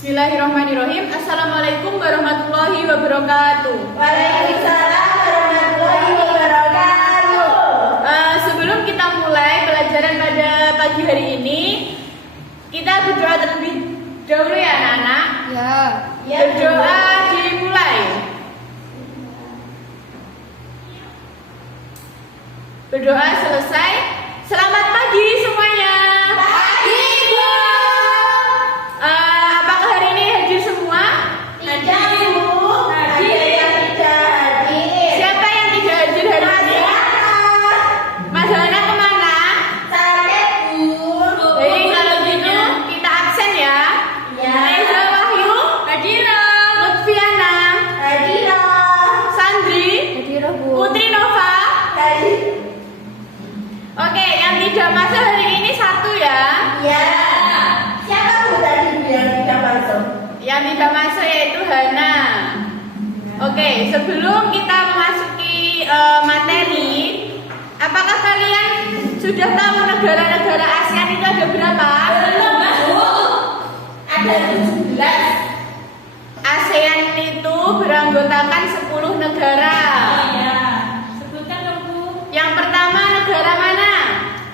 Bismillahirrahmanirrahim. Assalamualaikum warahmatullahi wabarakatuh. Waalaikumsalam warahmatullahi wabarakatuh. Sebelum kita mulai pelajaran pada pagi hari ini, kita berdoa terlebih dahulu ya anak-anak. Ya. Berdoa dimulai. Berdoa selesai. Selamat pagi semuanya. Pagi, Bu. Apakah hari ini hadir semua? Tidak, Bu. Ada yang tidak hadir. Siapa yang tidak hadir hari ini? Mas Hana kemana? Saya, Bu. Jadi kalau gitu kita absen ya. Ya. Reza Wahyu, Hadira, Lutfiana, Hadira. Sandri, Hadira, Bu. Putri Nova. Hadira. Oke, yang tidak masuk hari ini satu ya. Ya. Siapa, Bu, tadi yang tidak masuk? Yang tidak masuk yaitu Hana. Oke, sebelum kita memasuki materi, apakah kalian sudah tahu negara-negara ASEAN itu ada berapa? Belum, Bu. Ada 17. ASEAN itu beranggotakan 10 negara. Ya. Sebutkan dong, Bu. Yang pertama negara mana?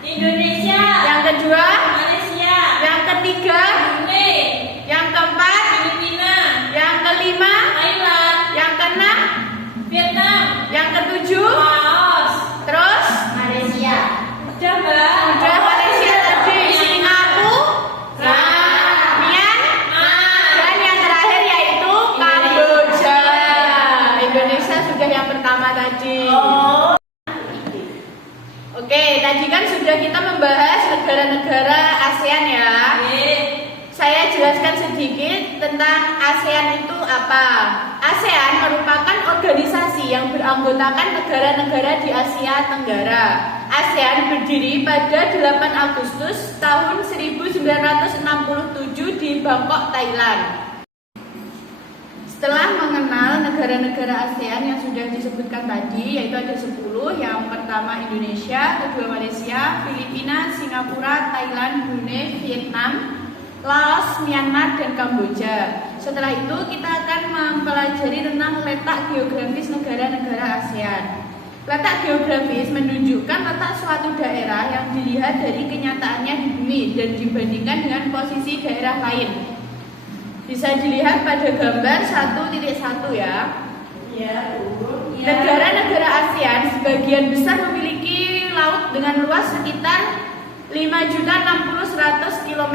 Indonesia. Yang kedua? Malaysia. Yang ketiga? Brunei. Yang keempat? Filipina. Yang kelima? Thailand. Yang keenam? Vietnam. Yang ketujuh? Laos. Terus? Malaysia. Udah, Mbak. Udah Malaysia tadi, Singapura, Myanmar, dan yang terakhir yaitu Kamboja. Indonesia sudah yang pertama tadi. Oh. Oke, tadi kan sudah kita membahas negara-negara ASEAN ya. Saya jelaskan sedikit tentang ASEAN itu apa. ASEAN merupakan organisasi yang beranggotakan negara-negara di Asia Tenggara. ASEAN berdiri pada 8 Agustus tahun 1967 di Bangkok, Thailand. Setelah mengenal negara-negara ASEAN yang sudah disebutkan tadi, yaitu ada 10, yang pertama Indonesia, kedua Malaysia, Filipina, Singapura, Thailand, Brunei, Vietnam, Laos, Myanmar, dan Kamboja. Setelah itu kita akan mempelajari tentang letak geografis negara-negara ASEAN. Letak geografis menunjukkan letak suatu daerah yang dilihat dari kenyataannya di bumi dan dibandingkan dengan posisi daerah lain. Bisa dilihat pada gambar 1.1 ya. Ya, Bu. Negara-negara ASEAN sebagian besar memiliki laut dengan luas sekitar 5.060.100 km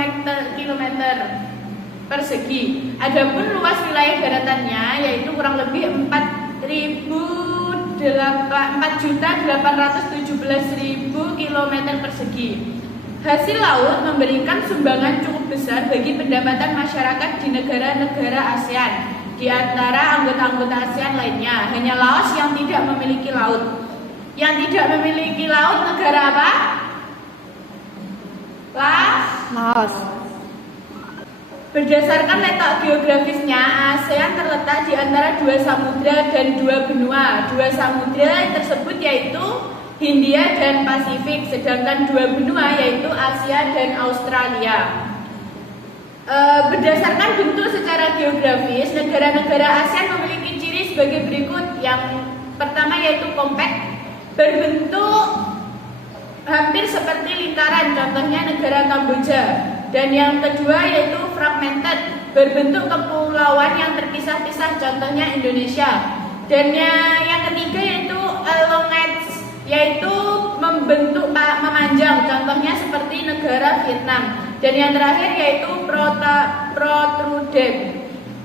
persegi. Adapun luas wilayah daratannya yaitu kurang lebih 4.817.000 km persegi. Hasil laut memberikan sumbangan cukup besar bagi pendapatan masyarakat di negara-negara ASEAN. Di antara anggota-anggota ASEAN lainnya, hanya Laos yang tidak memiliki laut. Yang tidak memiliki laut negara apa? Laos. Berdasarkan letak geografisnya, ASEAN terletak di antara 2 samudra dan 2 benua. 2 samudra tersebut yaitu Hindia dan Pasifik, sedangkan 2 benua yaitu Asia dan Australia. Berdasarkan bentuk secara geografis, negara-negara ASEAN memiliki ciri sebagai berikut. Yang pertama yaitu kompak, berbentuk hampir seperti lingkaran, contohnya negara Kamboja. Dan yang kedua yaitu fragmented, berbentuk kepulauan yang terpisah-pisah, contohnya Indonesia. Dan yang ketiga yaitu elongate, yaitu membentuk memanjang, contohnya seperti negara Vietnam. Dan yang terakhir yaitu protruded,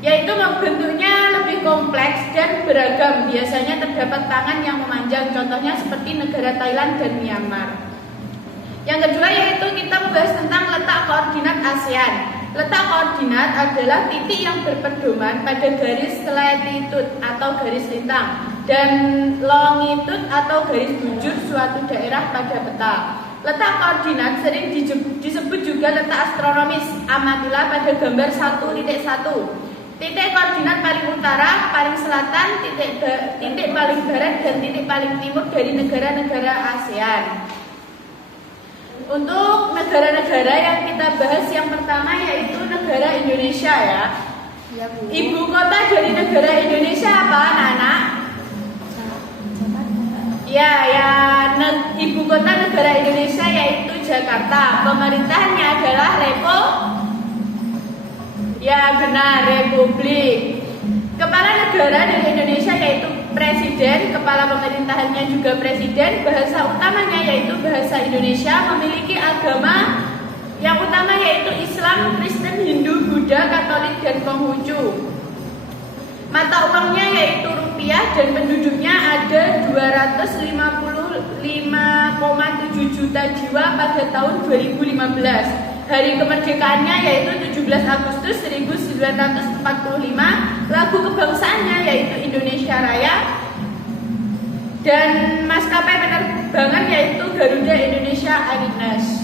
yaitu bentuknya lebih kompleks dan beragam. Biasanya terdapat tangan yang memanjang, contohnya seperti negara Thailand dan Myanmar. Yang kedua yaitu kita membahas tentang letak koordinat ASEAN. Letak koordinat adalah titik yang berpedoman pada garis latitude atau garis lintang dan longitude atau garis bujur suatu daerah pada peta. Letak koordinat sering disebut juga letak astronomis. Amatilah pada gambar 1.1. Titik koordinat paling utara, paling selatan, titik paling barat, dan titik paling timur dari negara-negara ASEAN. Untuk negara-negara yang kita bahas, yang pertama yaitu negara negara Indonesia ya. Ya, Bu. Ibu kota dari negara Indonesia apa anak-anak? Ibu kota negara Indonesia yaitu Jakarta. Pemerintahannya adalah Republik. Kepala negara dari Indonesia yaitu Presiden. Kepala pemerintahannya juga Presiden. Bahasa utamanya yaitu bahasa Indonesia. Memiliki agama yang utama yaitu Islam, Kristen, Hindu, Buddha, Katolik, dan Konghucu. Mata uangnya yaitu rupiah dan penduduknya ada 255,7 juta jiwa pada tahun 2015. Hari kemerdekaannya yaitu 17 Agustus 1945. Lagu kebangsaannya yaitu Indonesia Raya. Dan maskapai penerbangan yaitu Garuda Indonesia Airlines.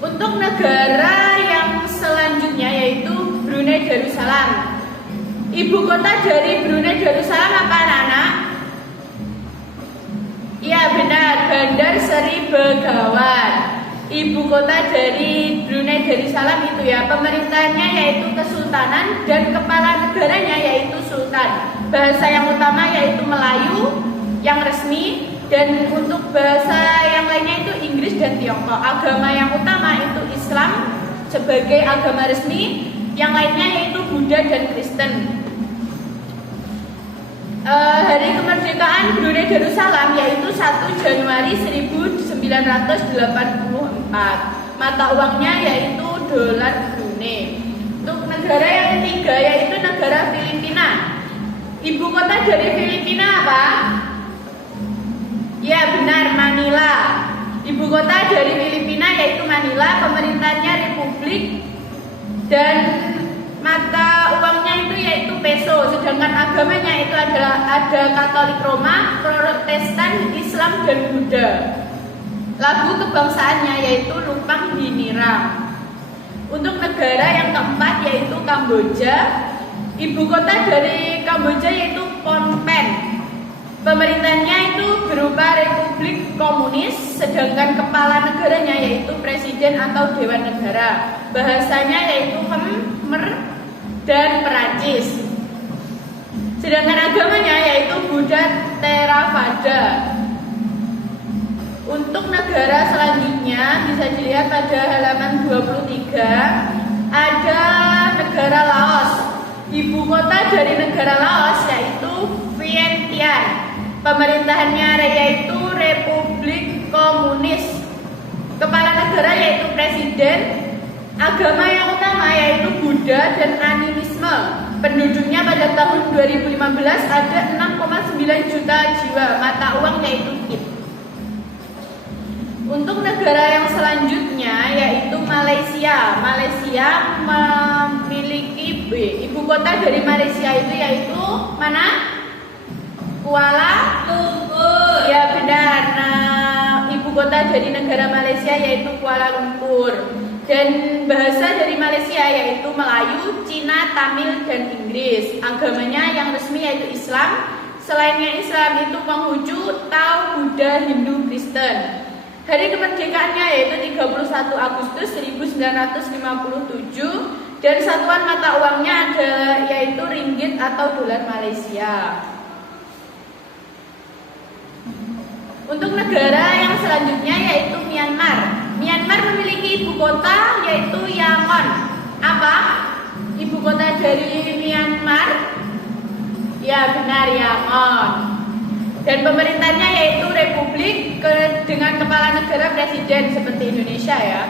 Untuk negara yang selanjutnya yaitu Brunei Darussalam. Ibu kota dari Brunei Darussalam apa anak-anak? Iya benar, Bandar Seri Begawan. Ibu kota dari Brunei Darussalam itu ya. Pemerintahnya yaitu Kesultanan dan kepala negaranya yaitu Sultan. Bahasa yang utama yaitu Melayu yang resmi. Dan untuk bahasa yang lainnya itu Inggris dan Tiongkok. Agama yang utama itu Islam sebagai agama resmi. Yang lainnya yaitu Buddha dan Kristen. Hari kemerdekaan Brunei Darussalam yaitu 1 Januari 1984. Mata uangnya yaitu dolar Brunei. Untuk negara yang ketiga yaitu negara Filipina. Ibu kota dari Filipina apa? Ya benar, Manila. Ibu kota dari Filipina yaitu Manila. Pemerintahnya Republik. Dan mata uangnya itu yaitu peso. Sedangkan agamanya itu adalah ada Katolik Roma, Protestan, Islam, dan Buddha. Lagu kebangsaannya yaitu Lupang Hiniram. Untuk negara yang keempat yaitu Kamboja. Ibu kota dari Kamboja yaitu Phnom Penh. Pemerintahnya itu berupa Republik Komunis, sedangkan kepala negaranya yaitu Presiden atau Dewan Negara. Bahasanya yaitu Khmer dan Perancis. Sedangkan agamanya yaitu Buddha Theravada. Untuk negara selanjutnya bisa dilihat pada halaman 23 ada negara Laos. Ibu kota dari negara Laos yaitu Vientiane. Pemerintahannya yaitu Republik Komunis. Kepala negara yaitu Presiden. Agama yang utama yaitu Buddha dan animisme. Penduduknya pada tahun 2015 ada 6,9 juta jiwa. Mata uang yaitu KIP. Untuk negara yang selanjutnya yaitu Malaysia. Malaysia memiliki ibu kota dari Malaysia itu yaitu mana? Kuala Lumpur. Ya benar. Nah, ibu kota dari negara Malaysia yaitu Kuala Lumpur. Dan bahasa dari Malaysia yaitu Melayu, Cina, Tamil, dan Inggris. Agamanya yang resmi yaitu Islam. Selainnya Islam itu Konghucu, Tao, Buddha, Hindu, Kristen. Hari kemerdekaannya yaitu 31 Agustus 1957. Dan satuan mata uangnya ada yaitu ringgit atau dolar Malaysia. Untuk negara yang selanjutnya yaitu Myanmar. Myanmar memiliki ibu kota yaitu Yangon. Apa? Ibu kota dari Myanmar? Ya benar, Yangon. Dan pemerintahnya yaitu Republik dengan kepala negara Presiden seperti Indonesia ya.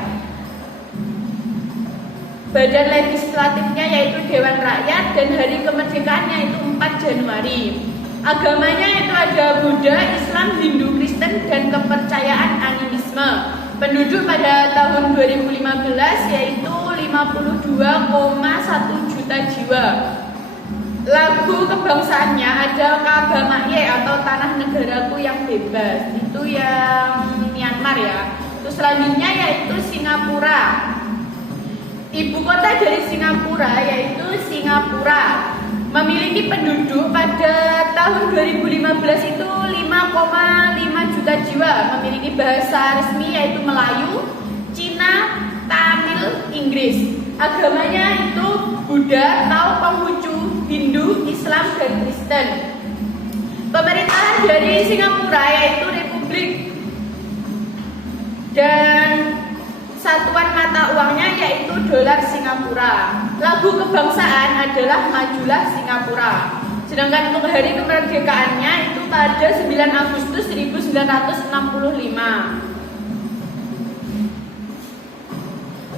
Badan legislatifnya yaitu Dewan Rakyat dan hari kemerdekaannya itu 4 Januari. Agamanya itu ada Buddha, Islam, Hindu, Kristen, dan kepercayaan animisme. Penduduk pada tahun 2015 yaitu 52,1 juta jiwa. Lagu kebangsaannya ada Kabamaye atau Tanah Negaraku yang Bebas. Itu yang Myanmar ya. Terus selanjutnya yaitu Singapura. Ibu kota dari Singapura yaitu Singapura. Memiliki penduduk pada tahun 2015 itu 5,5 juta jiwa. Memiliki bahasa resmi yaitu Melayu, Cina, Tamil, Inggris. Agamanya itu Buddha, Tao, Konghucu, Hindu, Islam, dan Kristen. Pemerintahan dari Singapura yaitu Republik, dan satuan mata uangnya yaitu dolar Singapura. Lagu kebangsaan adalah Majulah Singapura. Sedangkan untuk hari kemerdekaannya itu pada 9 Agustus 1965.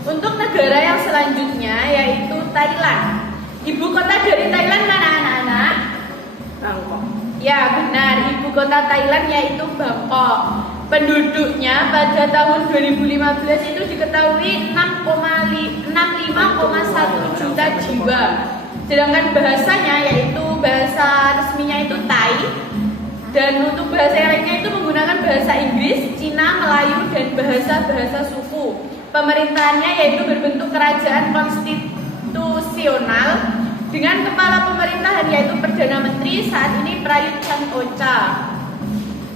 Untuk negara yang selanjutnya yaitu Thailand. Ibu kota dari Thailand mana anak-anak? Bangkok. Ya benar, ibu kota Thailand yaitu Bangkok. Penduduknya pada tahun 2015 itu diketahui 65,1 juta jiwa. Sedangkan bahasanya yaitu bahasa resminya itu Thai. Dan untuk bahasa yang lainnya itu menggunakan bahasa Inggris, Cina, Melayu, dan bahasa-bahasa suku. Pemerintahannya yaitu berbentuk kerajaan konstitusional dengan kepala pemerintahan yaitu Perdana Menteri saat ini Prayut Chan-o-cha.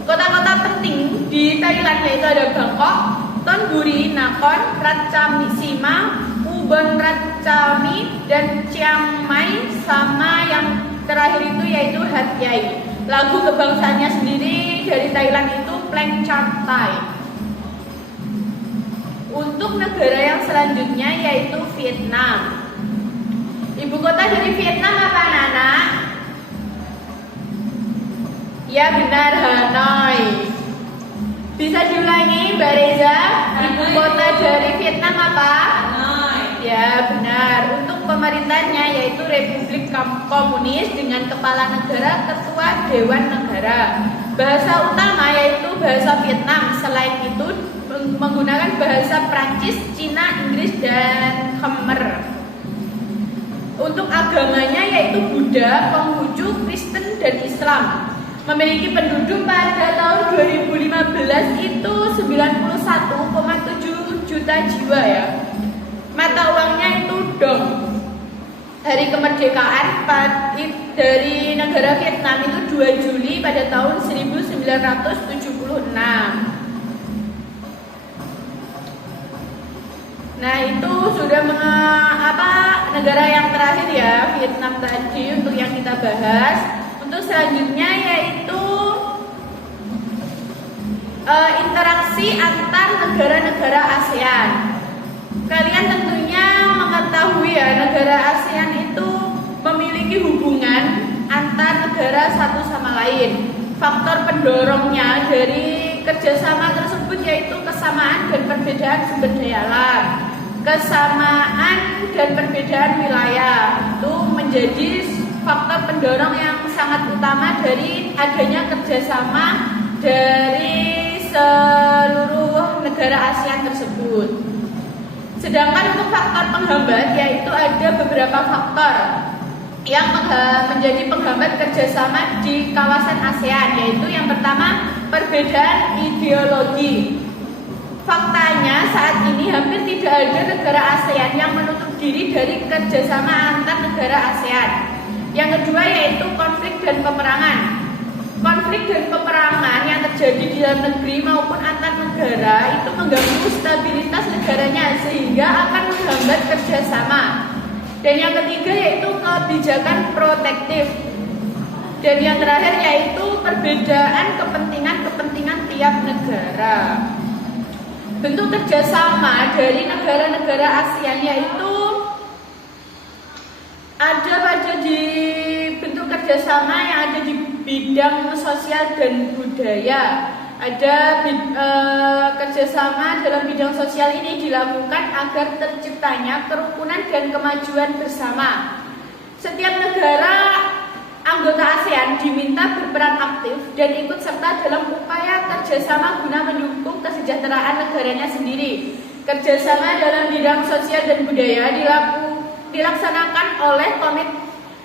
Kota-kota penting di Thailand yaitu ada Bangkok, Thonburi, Nakhon, Ratchasima, Ubon Ratchasimi, dan Chiang Mai, sama yang terakhir itu yaitu Hat Yai. Lagu kebangsaannya sendiri dari Thailand itu Pleng Chart Thai. Untuk negara yang selanjutnya yaitu Vietnam. Ibu kota dari Vietnam apa anak-anak? Ya benar, Hanoi. Bisa diulangi Mbak Reza? Ibu kota dari Vietnam apa? Hanoi. Ya benar. Untuk pemerintahnya yaitu Republik Komunis dengan kepala negara, ketua Dewan Negara. Bahasa utama yaitu bahasa Vietnam. Selain itu menggunakan bahasa Prancis, Cina, Inggris, dan Khmer. Untuk agamanya yaitu Buddha, Konghucu, Kristen, dan Islam. Memiliki penduduk pada tahun 2015 itu 91,7 juta jiwa ya. Mata uangnya itu dong. Hari kemerdekaan dari negara Vietnam itu 2 Juli pada tahun 1976. Nah itu sudah negara yang terakhir ya, Vietnam tadi untuk yang kita bahas. Untuk selanjutnya yaitu interaksi antar negara-negara ASEAN. Kalian tentunya mengetahui ya, negara ASEAN itu memiliki hubungan antar negara satu sama lain. Faktor pendorongnya dari kerjasama tersebut yaitu kesamaan dan perbedaan sumber daya alam. Kesamaan dan perbedaan wilayah itu menjadi faktor pendorong yang sangat utama dari adanya kerjasama dari seluruh negara ASEAN tersebut. Sedangkan untuk faktor penghambat yaitu ada beberapa faktor yang menjadi penghambat kerjasama di kawasan ASEAN, yaitu yang pertama perbedaan ideologi. Faktanya saat ini hampir tidak ada negara ASEAN yang menutup diri dari kerjasama antar negara ASEAN. Yang kedua yaitu konflik dan peperangan. Konflik dan peperangan yang terjadi di dalam negeri maupun antar negara itu mengganggu stabilitas negaranya sehingga akan menghambat kerjasama. Dan yang ketiga yaitu kebijakan protektif. Dan yang terakhir yaitu perbedaan kepentingan tiap negara. Bentuk kerjasama dari negara-negara ASEAN yaitu ada pada di bentuk kerjasama yang ada di bidang sosial dan budaya. Ada kerjasama dalam bidang sosial ini dilakukan agar terciptanya kerukunan dan kemajuan bersama. Setiap negara anggota ASEAN diminta berperan aktif dan ikut serta dalam upaya kerjasama guna mendukung kesejahteraan negaranya sendiri. Kerjasama dalam bidang sosial dan budaya dilaksanakan oleh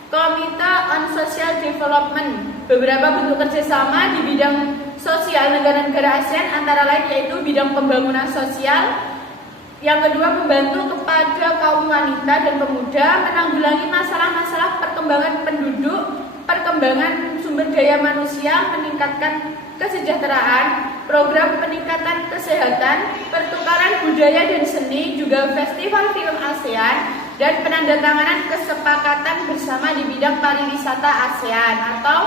Komite on Social Development. Beberapa bentuk kerjasama di bidang sosial negara-negara ASEAN antara lain yaitu bidang pembangunan sosial. Yang kedua, membantu kepada kaum wanita dan pemuda menanggulangi masalah-masalah perkembangan penduduk, perkembangan sumber daya manusia, meningkatkan kesejahteraan, program peningkatan kesehatan, pertukaran budaya dan seni, juga festival film ASEAN, dan penandatanganan kesepakatan bersama di bidang pariwisata ASEAN atau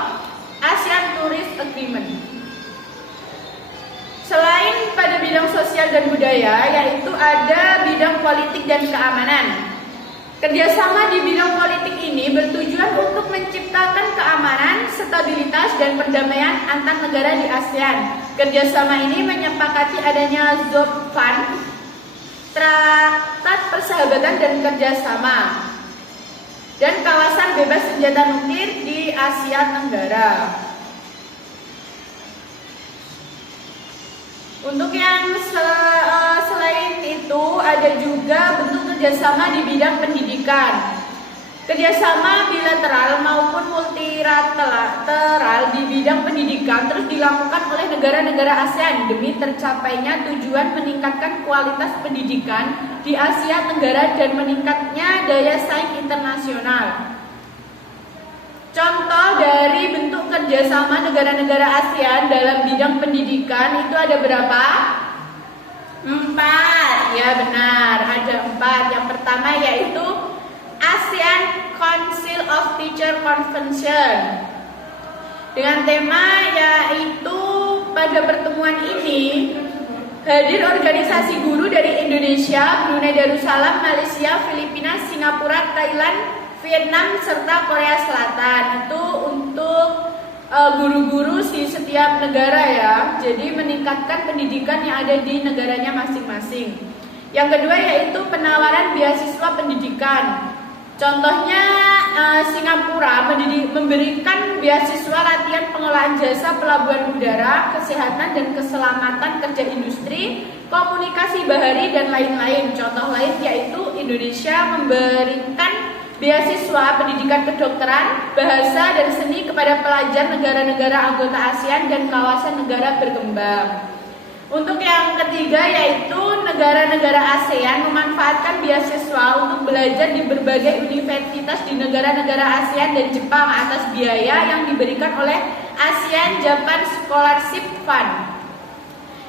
ASEAN Tourist Agreement. Selain pada bidang sosial dan budaya, yaitu ada bidang politik dan keamanan. Kerjasama di bidang politik ini bertujuan untuk menciptakan keamanan, stabilitas, dan perdamaian antar negara di ASEAN. Kerjasama ini menyepakati adanya ZOPFAN, Traktat Persahabatan dan Kerjasama, dan kawasan bebas senjata nuklir di Asia Tenggara. Untuk yang selain itu ada juga bentuk kerjasama di bidang pendidikan. Kerjasama bilateral maupun multilateral di bidang pendidikan terus dilakukan oleh negara-negara ASEAN demi tercapainya tujuan meningkatkan kualitas pendidikan di Asia Tenggara dan meningkatnya daya saing internasional. Contoh dari bentuk kerjasama negara-negara ASEAN dalam bidang pendidikan itu ada berapa? 4. Ya benar, ada 4. Yang pertama yaitu ASEAN Council of Teacher Convention dengan tema yaitu pada pertemuan ini hadir organisasi guru dari Indonesia, Brunei Darussalam, Malaysia, Filipina, Singapura, Thailand, Vietnam, serta Korea Selatan. Itu untuk guru-guru di setiap negara ya. Jadi meningkatkan pendidikan yang ada di negaranya masing-masing. Yang kedua yaitu penawaran beasiswa pendidikan. Contohnya Singapura memberikan beasiswa latihan pengelolaan jasa pelabuhan udara, kesehatan dan keselamatan kerja industri, komunikasi bahari dan lain-lain. Contoh lain yaitu Indonesia memberikan beasiswa pendidikan kedokteran, bahasa dan seni kepada pelajar negara-negara anggota ASEAN dan kawasan negara berkembang. Untuk yang ketiga yaitu negara-negara ASEAN memanfaatkan beasiswa untuk belajar di berbagai universitas di negara-negara ASEAN dan Jepang atas biaya yang diberikan oleh ASEAN Japan Scholarship Fund.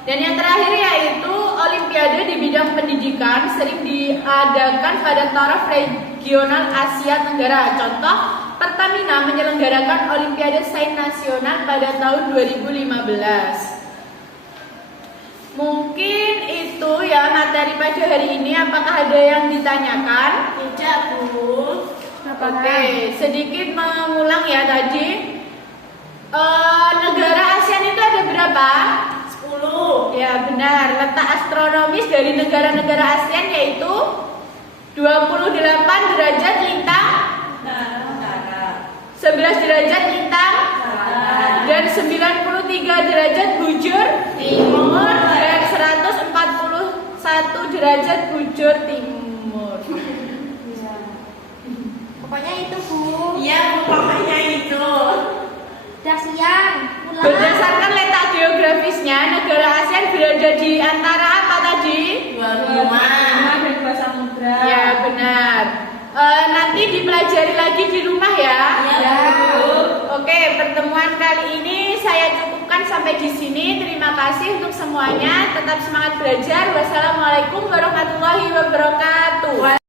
Dan yang terakhir yaitu Olimpiade di bidang pendidikan sering diadakan pada taraf regional Asia Tenggara. Contoh, Pertamina menyelenggarakan Olimpiade Sains Nasional pada tahun 2015. Mungkin itu ya materi pada hari ini. Apakah ada yang ditanyakan? Tidak, Bu. Oke, sedikit mengulang ya tadi. Negara ASEAN itu ada berapa? 10. Ya benar, letak astronomis dari negara-negara ASEAN yaitu 28 derajat lintang Utara. 11 derajat lintang Selatan. dan 93 derajat bujur timur dan 141 derajat bujur timur. Pokoknya itu, Bu. Iya, Bu, pokoknya itu. Udah siang. Pulang. Berdasarkan letak geografisnya, negara ASEAN berada di antara apa tadi? Dua dan dua samudra. Ya benar. Nanti dipelajari lagi di rumah ya. Iya, Bu. Oke, pertemuan kali ini saya cukupkan sampai di sini. Terima kasih untuk semuanya. Tetap semangat belajar. Wassalamualaikum warahmatullahi wabarakatuh.